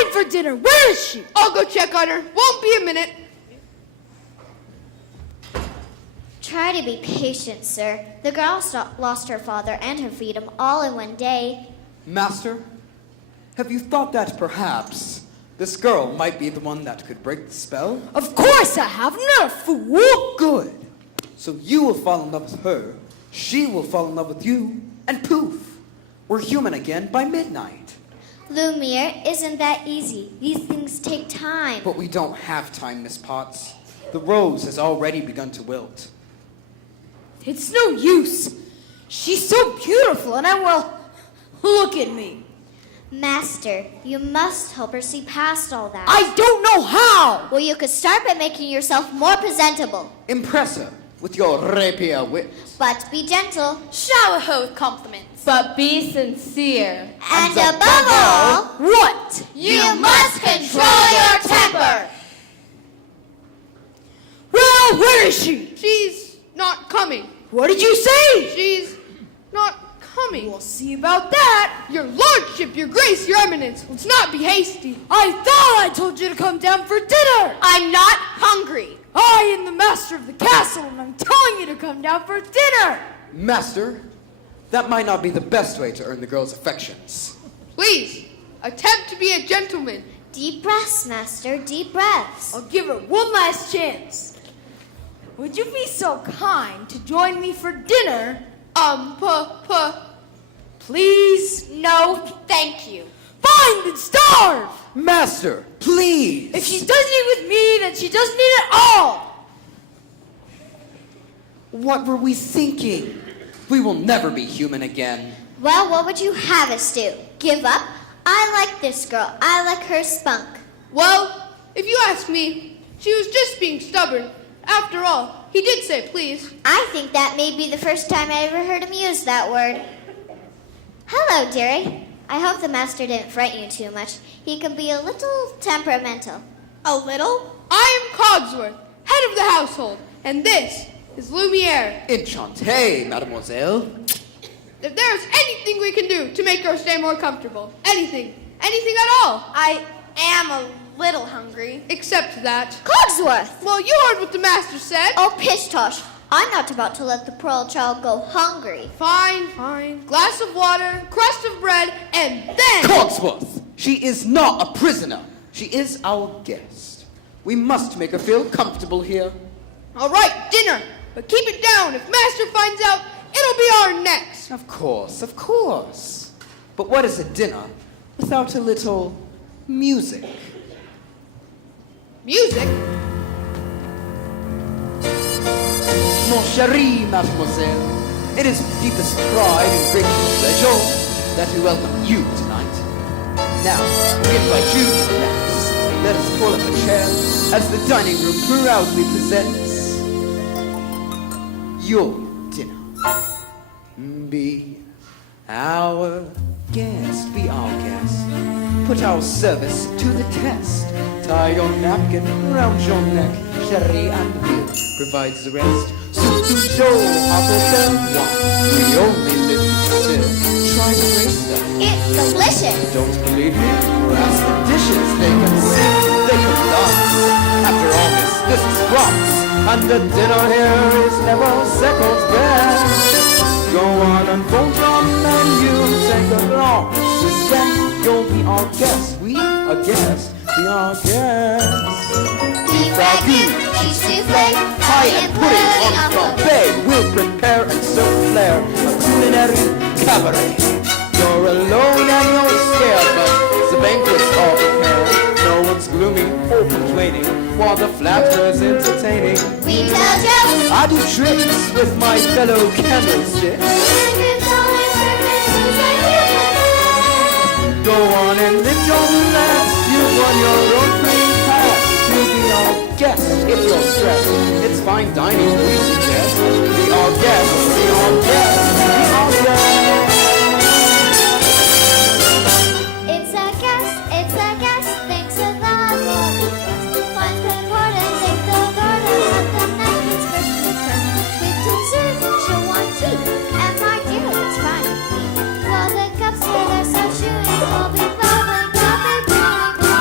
time for dinner. Where is she? I'll go check on her. Won't be a minute. Try to be patient, sir. The girl lost her father and her freedom all in one day. Master, have you thought that perhaps this girl might be the one that could break the spell? Of course I have. I'm not a fool. Good. So you will fall in love with her, she will fall in love with you, and poof, we're human again by midnight. Lumiere, isn't that easy? These things take time. But we don't have time, Miss Potts. The rose has already begun to wilt. It's no use. She's so beautiful, and look at me. Master, you must help her see past all that. I don't know how. Well, you could start by making yourself more presentable. Impress her with your rapier wit. But be gentle. Shower her with compliments. But be sincere. And above all, what? You must control your temper. Well, where is she? She's not coming. What did you say? She's not coming. We'll see about that. Your lordship, your grace, your eminence, let's not be hasty. I thought I told you to come down for dinner. I'm not hungry. I am the master of the castle, and I'm telling you to come down for dinner. Master, that might not be the best way to earn the girl's affections. Please, attempt to be a gentleman. Deep breaths, Master, deep breaths. I'll give her one last chance. Would you be so kind to join me for dinner? Please? No, thank you. Fine, then starve. Master, please! If she doesn't eat with me, then she doesn't eat at all. What were we thinking? We will never be human again. Well, what would you have us do? Give up? I like this girl. I like her spunk. Well, if you ask me, she was just being stubborn. After all, he did say please. I think that may be the first time I ever heard him use that word. Hello, dearie. I hope the master didn't frighten you too much. He can be a little temperamental. A little? I am Cogsworth, head of the household, and this is Lumiere. Enchanté, mademoiselle. If there's anything we can do to make her stay more comfortable, anything at all. I am a little hungry. Except that. Cogsworth! Well, you heard what the master said. Oh, pish-tosh. I'm not about to let the poor child go hungry. Fine. Glass of water, crust of bread, and then... Cogsworth! She is not a prisoner. She is our guest. We must make her feel comfortable here. All right, dinner. But keep it down. If master finds out, it'll be our next. Of course. But what is a dinner without a little music? Music? Mon chéri, mademoiselle, it is with deepest pride and grateful pleasure that we welcome you tonight. Now, we invite you to relax. Let us pull up a chair as the dining room proudly presents your dinner. Be our guest, be our guest. Put our service to the test. Tie your napkin round your neck. Sherry and beer provides the rest. Soup to show how to tell wine. We only live still. Try to raise them. It's delicious. Don't believe me? Ask the dishes. They can sing, they can dance. After all this is France. And the dinner here is never second best. Go on and vote on menu. Take a long then you'll be our guest. We are guests. Be our guests. Beef ragout, cheese souffle, Pie and pudding on buffet. We'll prepare and serve flair. A culinary cabaret. You're alone and you're scared, but the banquet's all prepared. No one's gloomy or complaining while the flatterer's entertaining. We tell jokes. I do tricks with my fellow candlesticks. Go on and live your last. You won your own free pass to be our guest. If you're stressed, it's fine dining we suggest. Be our guest, be our guest, be our guest. It's a guest, thanks a lot. Find the important thing, the Lord of the night is first. With dessert, she'll want tea, and my dear, it's fine with me. While the cups that are so shooting will be bubbling, bubbling, bubbling,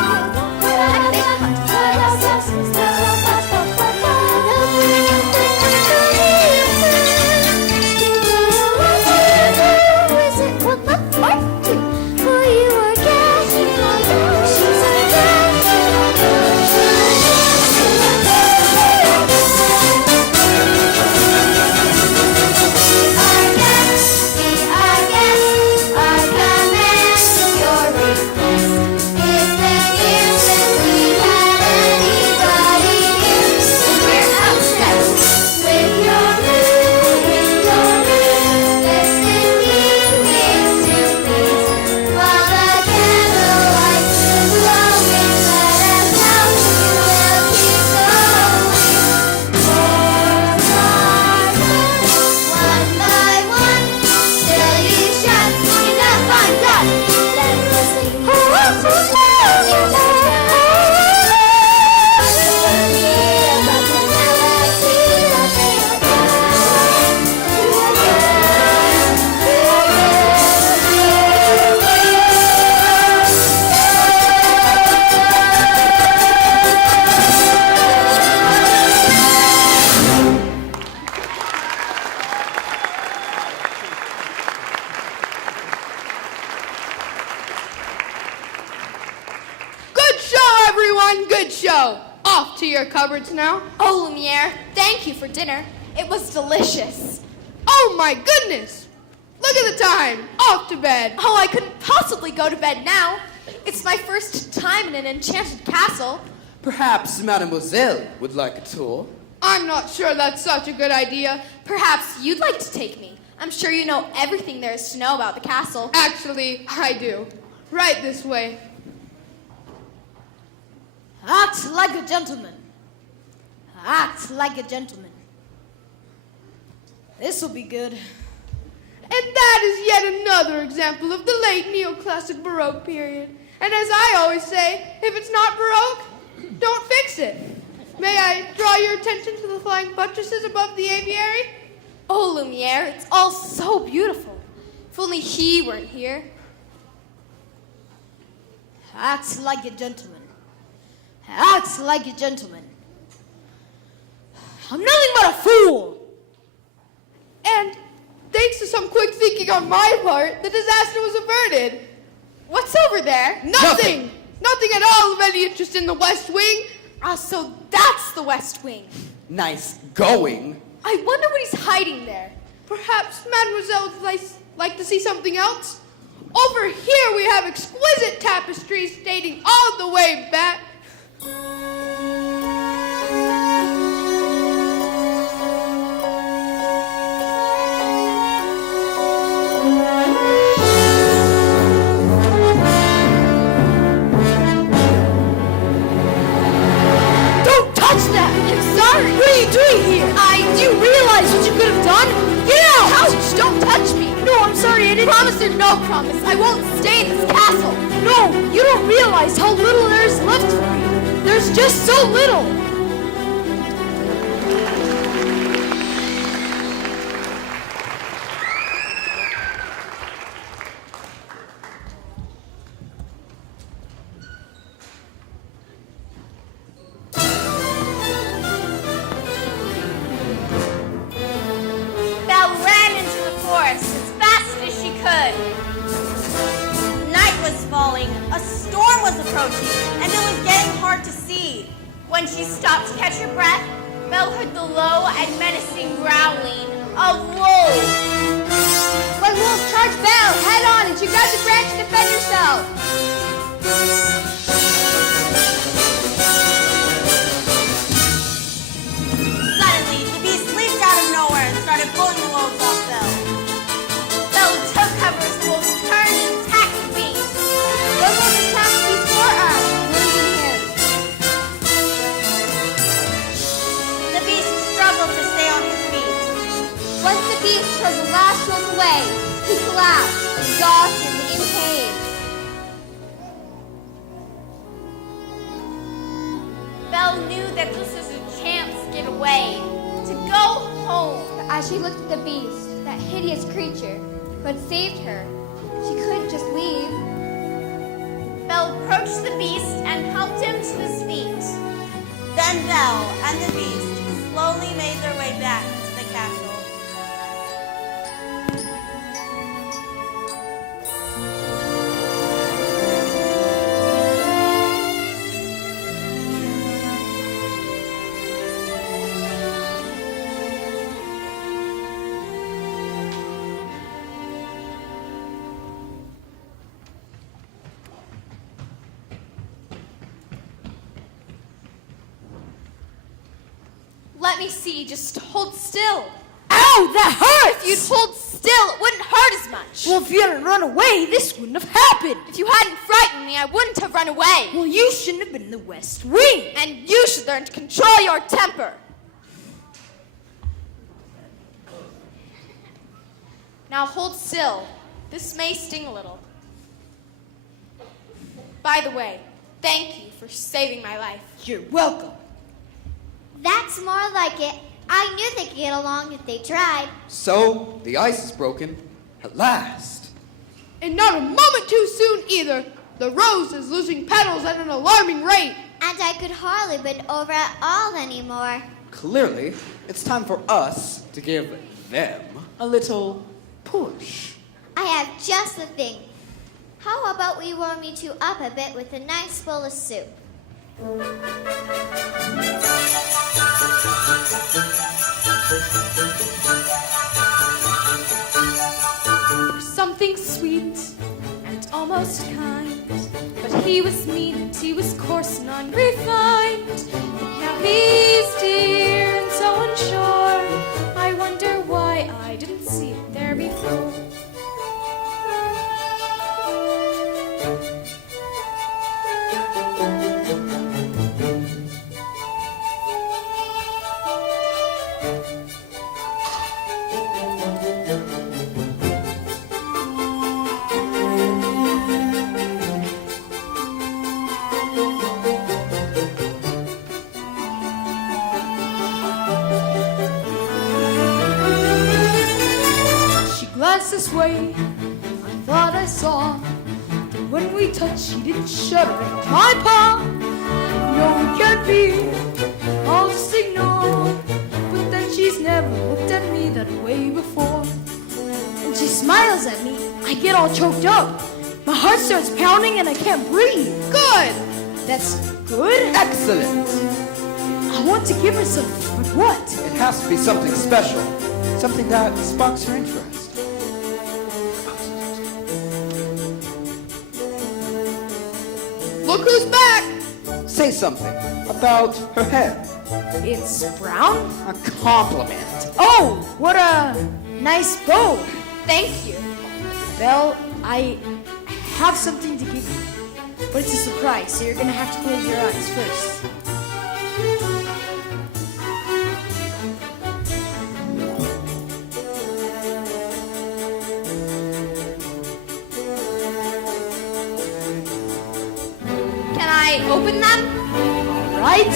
off to your cupboards now. Oh, Lumiere, thank you for dinner. It was delicious. Oh my goodness! Look at the time. Off to bed. Oh, I couldn't possibly go to bed now. It's my first time in an enchanted castle. Perhaps Mademoiselle would like a tour. I'm not sure that's such a good idea. Perhaps you'd like to take me. I'm sure you know everything there is to know about the castle. Actually, I do. Right this way. Act like a gentleman. Act like a gentleman. This'll be good. And that is yet another example of the late neoclassic Baroque period. And as I always say, if it's not Baroque, don't fix it. May I draw your attention to the flying buttresses above the aviary? Oh, Lumiere, it's all so beautiful. If only he weren't here. Act like a gentleman. Act like a gentleman. I'm nothing but a fool. And thanks to some quick thinking on my part, the disaster was averted. What's over there? Nothing! Nothing at all of any interest in the West Wing. Ah, so that's the West Wing. Nice going. I wonder what he's hiding there. Perhaps Mademoiselle would like to see something else? Over here we have exquisite tapestries dating all the way back. Don't touch that! I'm sorry! What are you doing here? Do you realize what you could have done? Get out! Ouch! Don't touch me! No, I'm sorry, I didn't... Promise or no promise, I won't stay in this castle. No, you don't realize how little there's left for you. There's just so little. Belle ran into the forest as fast as she could. Night was falling, a storm was approaching, and it was getting hard to see. When she stopped to catch her breath, Belle heard the low and menacing growling of wolves. When wolves charge Belle, head on and she grabs a branch to defend herself. Suddenly, the beast leaped out of nowhere and started pulling the wolves off Belle. Belle took cover as the wolves turned and attacked the beast. Those wolves attacked before us, wounding him. The beast struggled to stay on his feet. Once the beast turned the last wolf away, he collapsed, exhausted and in pain. Belle knew that this was a chance to get away, to go home. But as she looked at the beast, that hideous creature who had saved her, she couldn't just leave. Belle approached the beast and helped him to his feet. Then Belle and the beast slowly made their way back to the castle. Let me see, just hold still. Ow, that hurts! If you'd hold still, it wouldn't hurt as much. Well, if you hadn't run away, this wouldn't have happened. If you hadn't frightened me, I wouldn't have run away. Well, you shouldn't have been in the West Wing. And you should learn to control your temper. Now hold still. This may sting a little. By the way, thank you for saving my life. You're welcome. That's more like it. I knew they could get along if they tried. So, the ice is broken. At last. And not a moment too soon either. The rose is losing petals at an alarming rate. And I could hardly bend over at all anymore. Clearly, it's time for us to give them a little push. I have just the thing. How about we warm you two up a bit with a nice bowl of soup? most kind, but he was mean and he was coarse and unrefined. Now he's dear and so unsure. I wonder why I didn't see it there before. This way, I thought I saw that when we touched, she didn't shudder at my paw. No, it can't be, I'll just ignore. But then she's never looked at me that way before. And she smiles at me, I get all choked up. My heart starts pounding and I can't breathe. Good! That's good? Excellent! I want to give her something, but what? It has to be something special. Something that sparks her interest. Look who's back! Say something about her hair. It's brown? A compliment. Oh, what a nice bow. Thank you. Well, I have something to give you, but it's a surprise, so you're gonna have to close your eyes first. Can I open them? All right?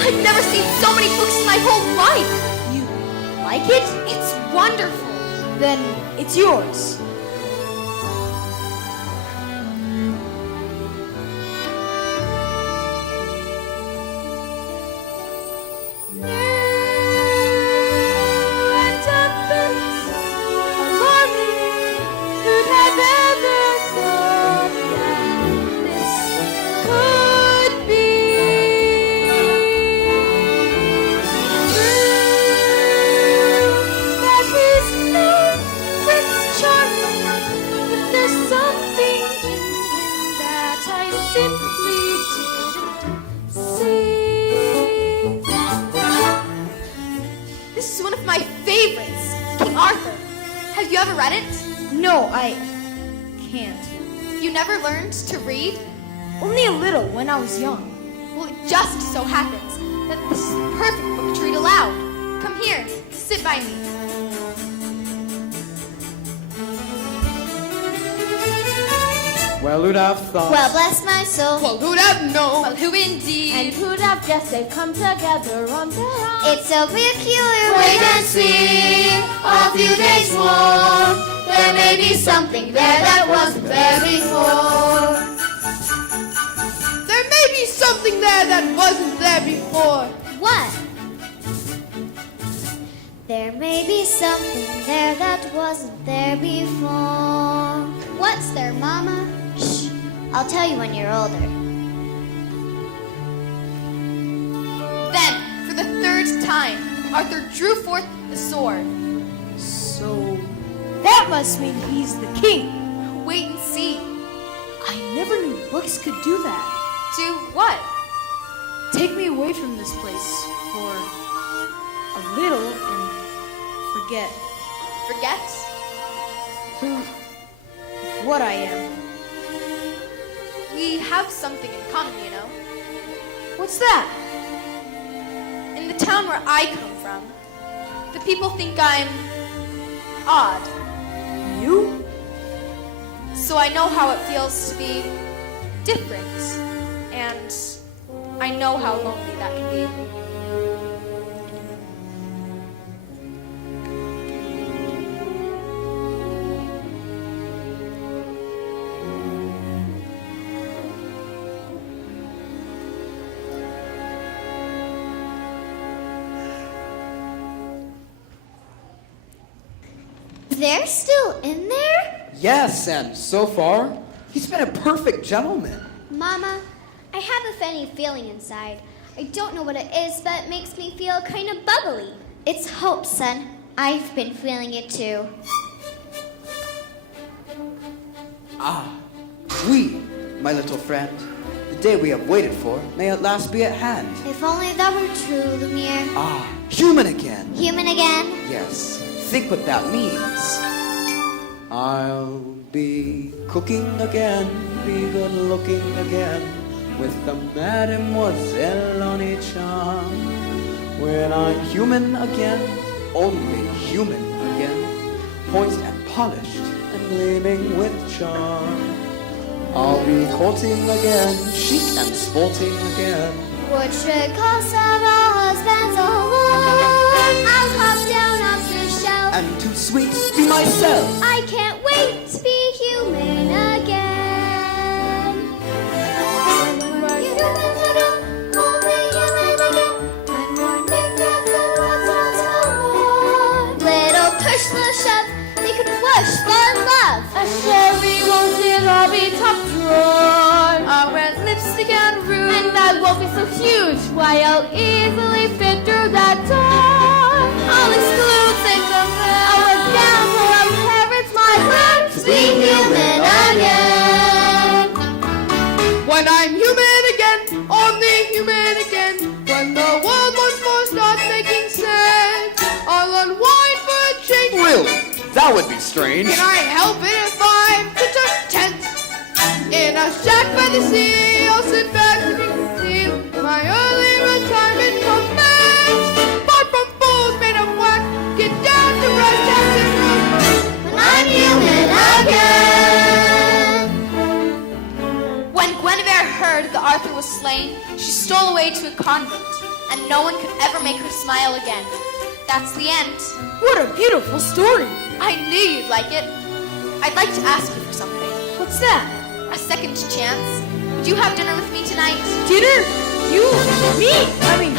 I've never seen so many books in my whole life. You like it? It's wonderful. Then it's yours. This is one of my favorites, King Arthur. Have you ever read it? No, I can't. You never learned to read? Only a little when I was young. Well, it just so happens that this is the perfect book to read aloud. Come here, sit by me. Well, who'd have thought? Well, bless my soul. Well, who'd have known? Well, who indeed? And who'd have guessed they'd come together on their own? It's so peculiar. Wait and see. A few days more. There may be something there that wasn't there before. There may be something there that wasn't there before. What? There may be something there that wasn't there before. What's there, Mama? Shh. I'll tell you when you're older. Then, for the third time, Arthur drew forth the sword. So that must mean he's the king. Wait and see. I never knew books could do that. Do what? Take me away from this place for a little and forget Forget? what I am. We have something in common, you know. What's that? In the town where I come from, the people think I'm odd. You? So I know how it feels to be different. And I know how lonely that can be. They're still in there? Yes, and so far, he's been a perfect gentleman. Mama, I have a funny feeling inside. I don't know what it is, but it makes me feel kind of bubbly. It's hope, son. I've been feeling it too. Ah, we, my little friend, the day we have waited for may at last be at hand. If only that were true, Lumiere. Ah, human again. Human again? Yes, think what that means. I'll be cooking again, be good looking again, with the Mademoiselle on each arm. When I'm human again, only human again, poised and polished and gleaming with charm. I'll be courting again, chic and sporting again. What should cost of all husbands alone? I'll hop down off the shelf. And too sweet to be myself. I can't wait to be human again. When we're human again, only human again. When we're knickknacks and what's no more. Little push, little shove, they could whoosh, fall in love. I swear we won't it all be top drawer. I wear lipstick and rouge, and that won't be so huge. Why, I'll easily fit through that door. I'll exclude things of them. I'll work down till I'm parents my plan to be human again. When I'm human again, only human again. When the world once more starts making sense, I'll unwind for a change. Really? That would be strange. Can I help it if I'm such a tent? In a shack by the sea, I'll sit back and see my early retirement commence. Far from fools made of wax, get down to brass tacks and room. When I'm human again. When Guinevere heard that Arthur was slain, she stole away to a convent, and no one could ever make her smile again. That's the end. What a beautiful story. I knew you'd like it. I'd like to ask you for something. What's that? A second chance. Would you have dinner with me tonight? Dinner? You? Me? I mean,